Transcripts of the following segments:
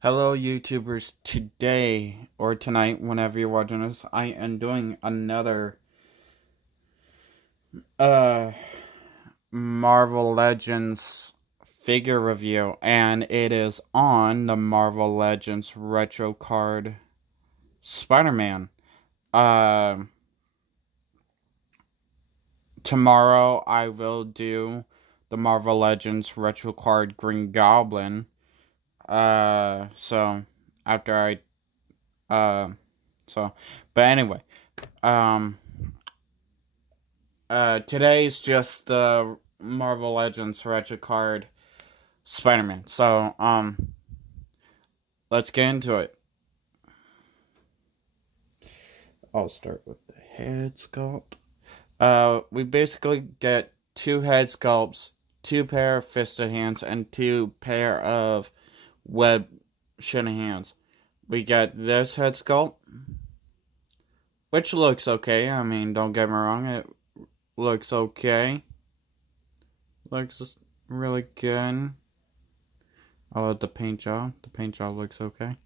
Hello YouTubers, today or tonight, whenever you're watching this, I am doing another Marvel Legends figure review, and it is on the Marvel Legends retro card Spider-Man. Tomorrow I will do the Marvel Legends retro card Green Goblin. So after but anyway, today's just the Marvel Legends retro card Spider-Man. So, let's get into it. I'll start with the head sculpt. We basically get two head sculpts, two pair of fisted hands, and two pair of web-shooting hands. We get this head sculpt, which looks okay. I mean, don't get me wrong, it looks okay. Looks really good. I love the paint job. The paint job looks okay.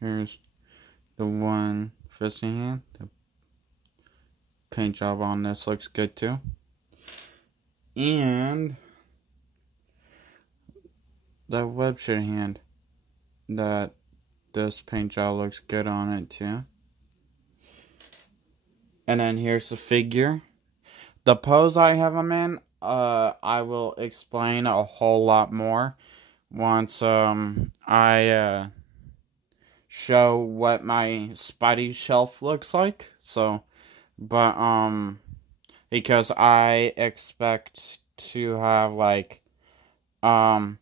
Here's the one fisting hand. The paint job on this looks good too. And the web shooting hand. This paint job looks good on it too. And then here's the figure. The pose I have him in, I will explain a whole lot more once I show what my Spidey shelf looks like. So, but because I expect to have like done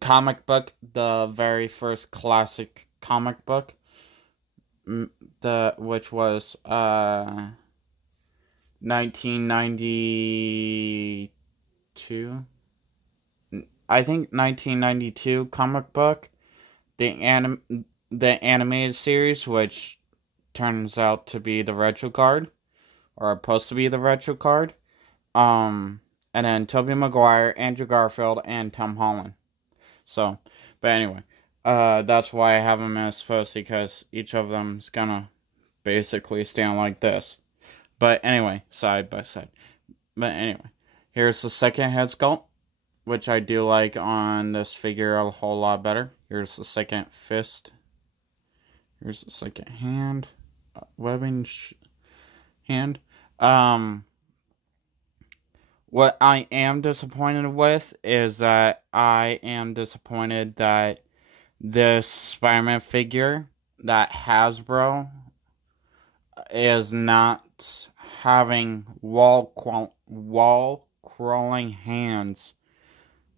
comic book, the very first classic comic book, which was 1992. I think 1992 comic book, the animated series, which turns out to be the retro card, or supposed to be the retro card. And then Tobey Maguire, Andrew Garfield, and Tom Holland. So, but anyway, that's why I have them as supposed, because each of them is gonna basically stand like this. But anyway, side by side. But anyway, here's the second head sculpt, which I do like on this figure a whole lot better. Here's the second fist. Here's the second hand. Webbing hand. What I am disappointed with is that I am disappointed that this Spider-Man figure, that Hasbro, is not having wall crawling hands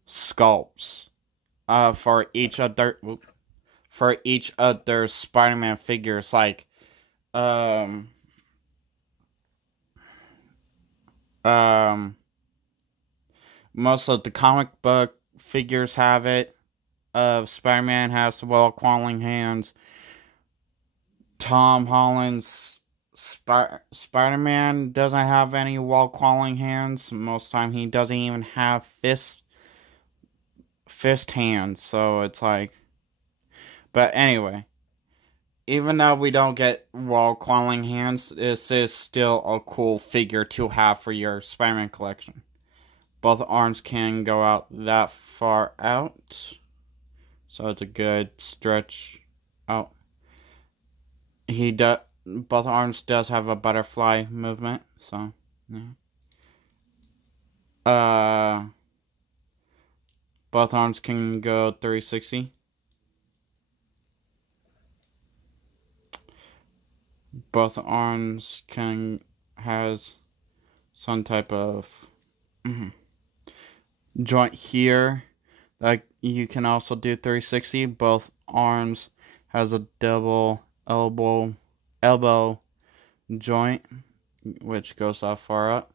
sculpts for each of their Spider-Man figures. Like most of the comic book figures have it. Spider-Man has the wall crawling hands. Tom Holland's Spider-Man doesn't have any wall crawling hands. Most of the time he doesn't even have fist hands. So it's like, but anyway, even though we don't get wall crawling hands, this is still a cool figure to have for your Spider-Man collection. Both arms can go out that far out, so it's a good stretch out. Both arms does have a butterfly movement, so yeah. Both arms can go 360. Both arms has some type of joint here that you can also do 360. Both arms has a double elbow joint, which goes that far up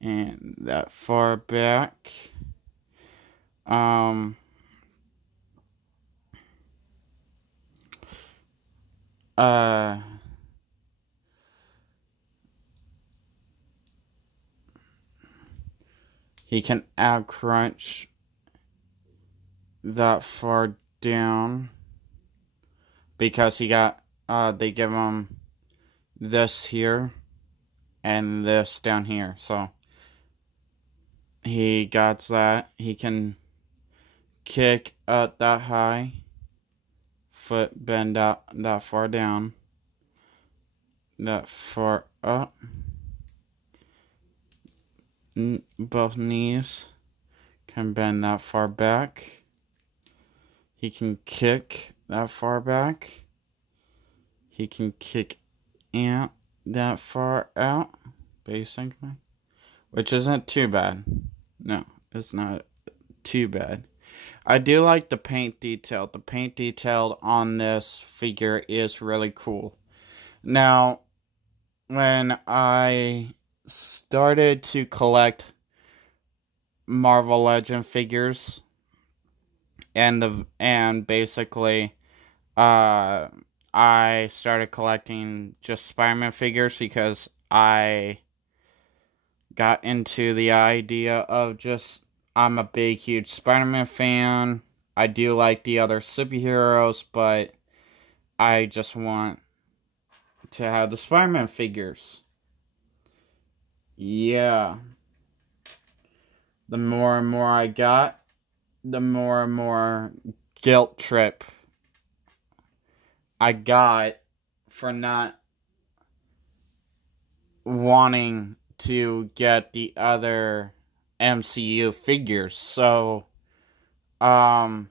and that far back. He can add crunch that far down because he got, they give him this here and this down here. So he got that. He can kick up that high, foot bend out that far down, that far up. Both knees can bend that far back. He can kick that far back. He can kick out that far out, basically. Which isn't too bad. No, it's not too bad. I do like the paint detail. The paint detail on this figure is really cool. Now, when I started to collect Marvel Legend figures, and basically I started collecting just Spider-Man figures because I got into the idea of just, I'm a big, huge Spider-Man fan. I do like the other superheroes, but I just want to have the Spider-Man figures. Yeah. The more and more I got, the more and more guilt trip I got for not wanting to get the other MCU figures. So, the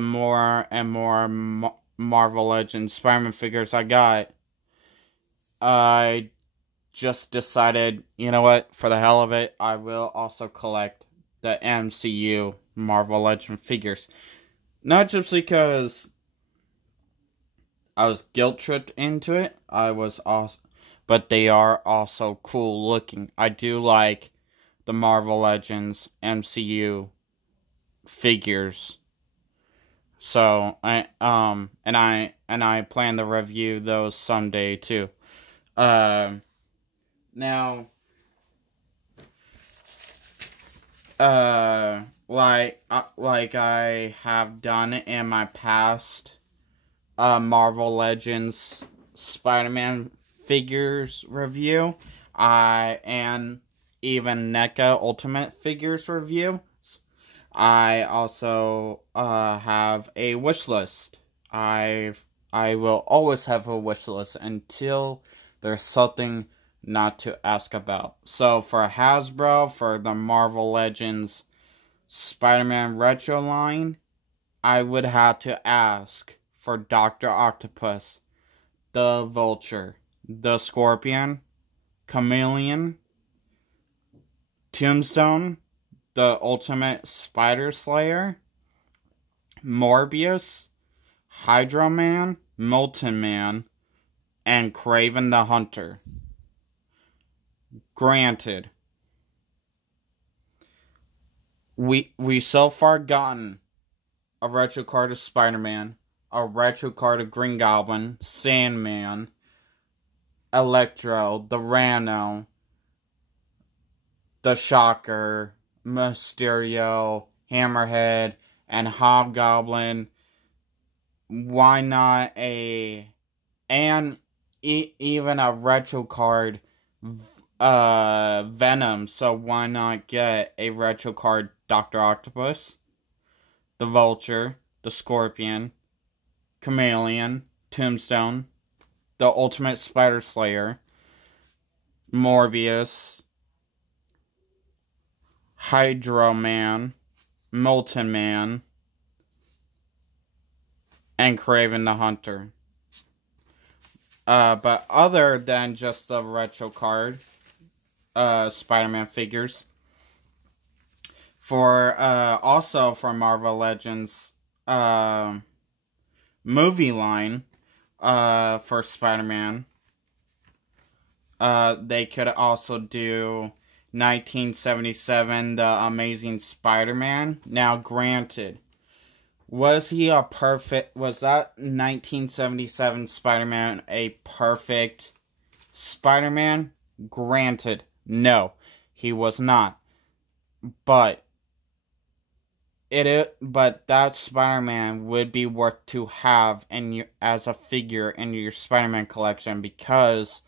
more and more Marvel Legends Spider-Man figures I got, I just decided, you know what, for the hell of it, I will also collect the MCU Marvel Legend figures. Not just because I was guilt-tripped into it, but they are also cool looking. I do like the Marvel Legends MCU figures. So I plan to review those someday too. Now, like I have done in my past Marvel Legends Spider-Man figures review, and even NECA Ultimate figures review, I also have a wish list. I will always have a wish list until there's something not to ask about. So for Hasbro, for the Marvel Legends Spider-Man Retro line, I would have to ask for Dr. Octopus, the Vulture, the Scorpion, Chameleon, Tombstone, the Ultimate Spider Slayer, Morbius, Hydro Man, Molten Man, and Kraven the Hunter. Granted, we so far gotten a retro card of Spider-Man, a retro card of Green Goblin, Sandman, Electro, the Rhino, the Shocker, Mysterio, Hammerhead, and Hobgoblin. Why not even a retro card, Venom? So why not get a retro card Dr. Octopus, the Vulture, the Scorpion, Chameleon, Tombstone, the Ultimate Spider Slayer, Morbius, Hydro Man, Molten Man, and Kraven the Hunter. But other than just the retro card Spider-Man figures, also for Marvel Legends movie line for Spider-Man, they could also do 1977 The Amazing Spider-Man. Now granted, was that 1977 Spider-Man a perfect Spider-Man? Granted, no, he was not. But that Spider-Man would be worth to have as a figure in your Spider-Man collection, because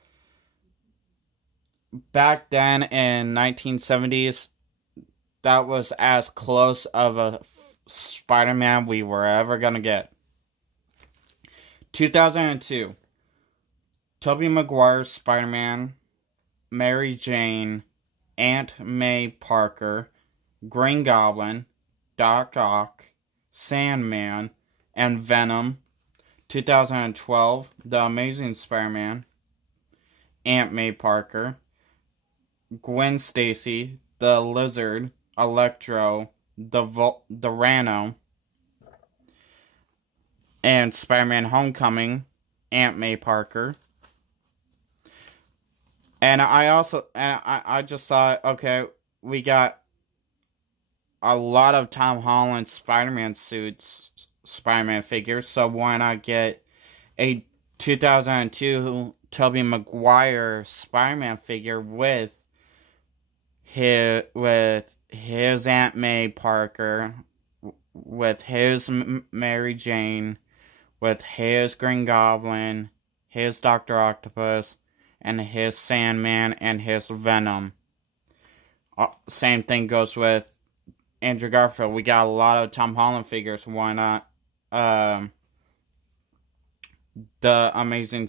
back then in 1970s, that was as close of a Spider-Man we were ever gonna get. 2002, Tobey Maguire's Spider-Man, Mary Jane, Aunt May Parker, Green Goblin, Doc Ock, Sandman, and Venom. 2012, The Amazing Spider-Man, Aunt May Parker, Gwen Stacy, the Lizard, Electro, the Rhino, and Spider-Man Homecoming, Aunt May Parker. And I just thought, okay, we got a lot of Tom Holland Spider-Man suits, Spider-Man figures, so why not get a 2002 Tobey Maguire Spider-Man figure with his Aunt May Parker, with his Mary Jane, with his Green Goblin, his Dr. Octopus, and his Sandman, and his Venom. Same thing goes with Andrew Garfield. We got a lot of Tom Holland figures. Why not the Amazing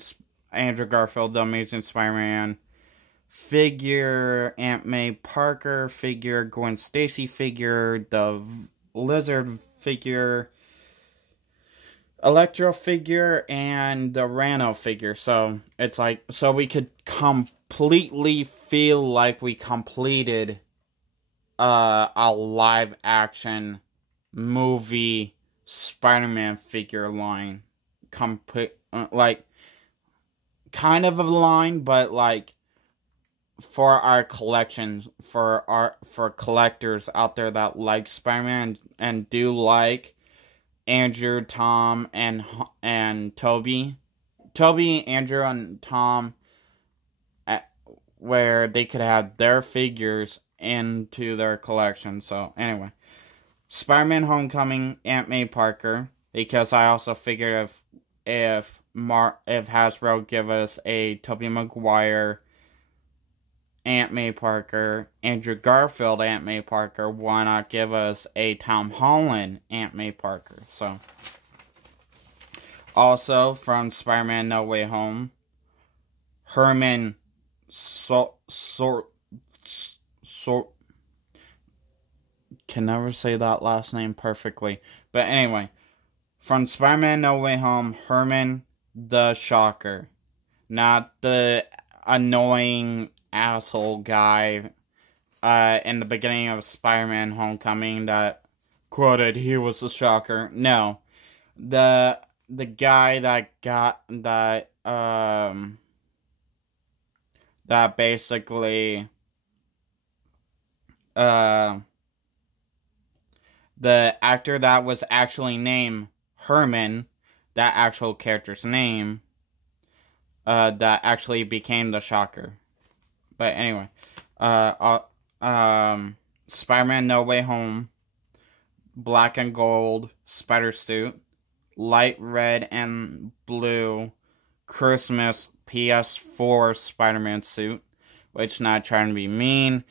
Andrew Garfield, the Amazing Spider-Man figure, Aunt May Parker figure, Gwen Stacy figure, the Lizard figure, Electro figure, and the Rhino figure. So it's like, so we could completely feel like we completed a live action movie Spider-Man figure line. Like, kind of a line, but like, for our collections, for collectors out there that like Spider-Man and do like Andrew, Tom, and Toby, Andrew, and Tom, where they could have their figures into their collection. So anyway, Spider-Man Homecoming, Aunt May Parker, because I also figured if Hasbro give us a Tobey Maguire Aunt May Parker, Andrew Garfield Aunt May Parker, why not give us a Tom Holland Aunt May Parker? So, also from Spider-Man No Way Home, Herman can never say that last name perfectly. But anyway, from Spider-Man No Way Home, Herman the Shocker. Not the annoying asshole guy in the beginning of Spider-Man Homecoming that quoted he was the Shocker. No. The guy that basically the actor that was actually named Herman, that actual character's name, that actually became the Shocker. But anyway, Spider-Man No Way Home, black and gold spider suit, light red and blue Christmas PS4 Spider-Man suit, which, not trying to be mean,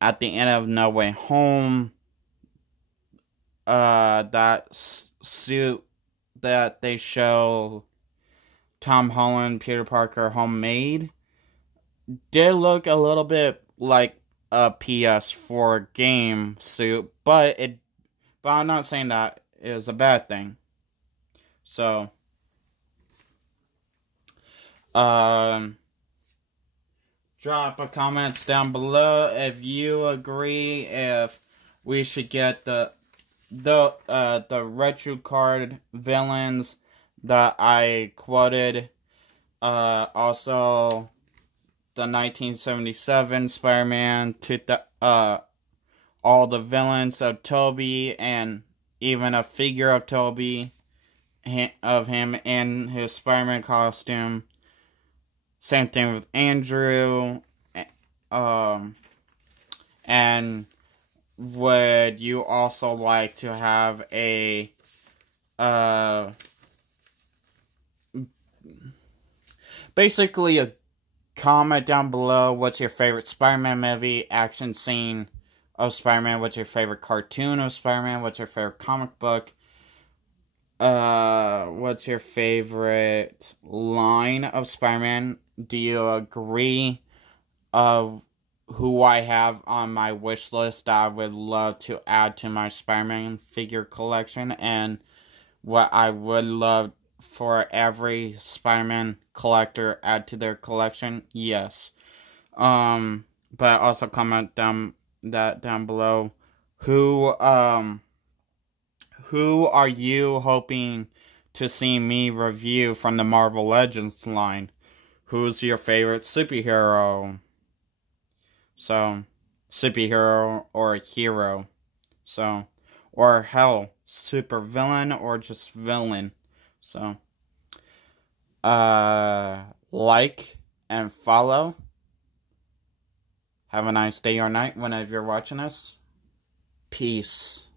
at the end of No Way Home, that suit that they show Tom Holland, Peter Parker homemade, did look a little bit like a PS4 game suit, but I'm not saying that is a bad thing. So, drop a comments down below if you agree if we should get the retro card villains that I quoted. Also, the 1977 Spider-Man, all the villains of Tobey and even a figure of Toby, of him in his Spider-Man costume. Same thing with Andrew. And would you also like to have a basically a comment down below? What's your favorite Spider-Man movie, action scene of Spider-Man? What's your favorite cartoon of Spider-Man? What's your favorite comic book? What's your favorite line of Spider-Man? Do you agree of who I have on my wish list that I would love to add to my Spider-Man figure collection, and what I would love for every Spider-Man collector add to their collection? Yes. But also comment down below who are you hoping to see me review from the Marvel Legends line? Who's your favorite superhero? So, superhero or hero. So, or hell, super villain or just villain. So, like and follow. Have a nice day or night whenever you're watching us. Peace.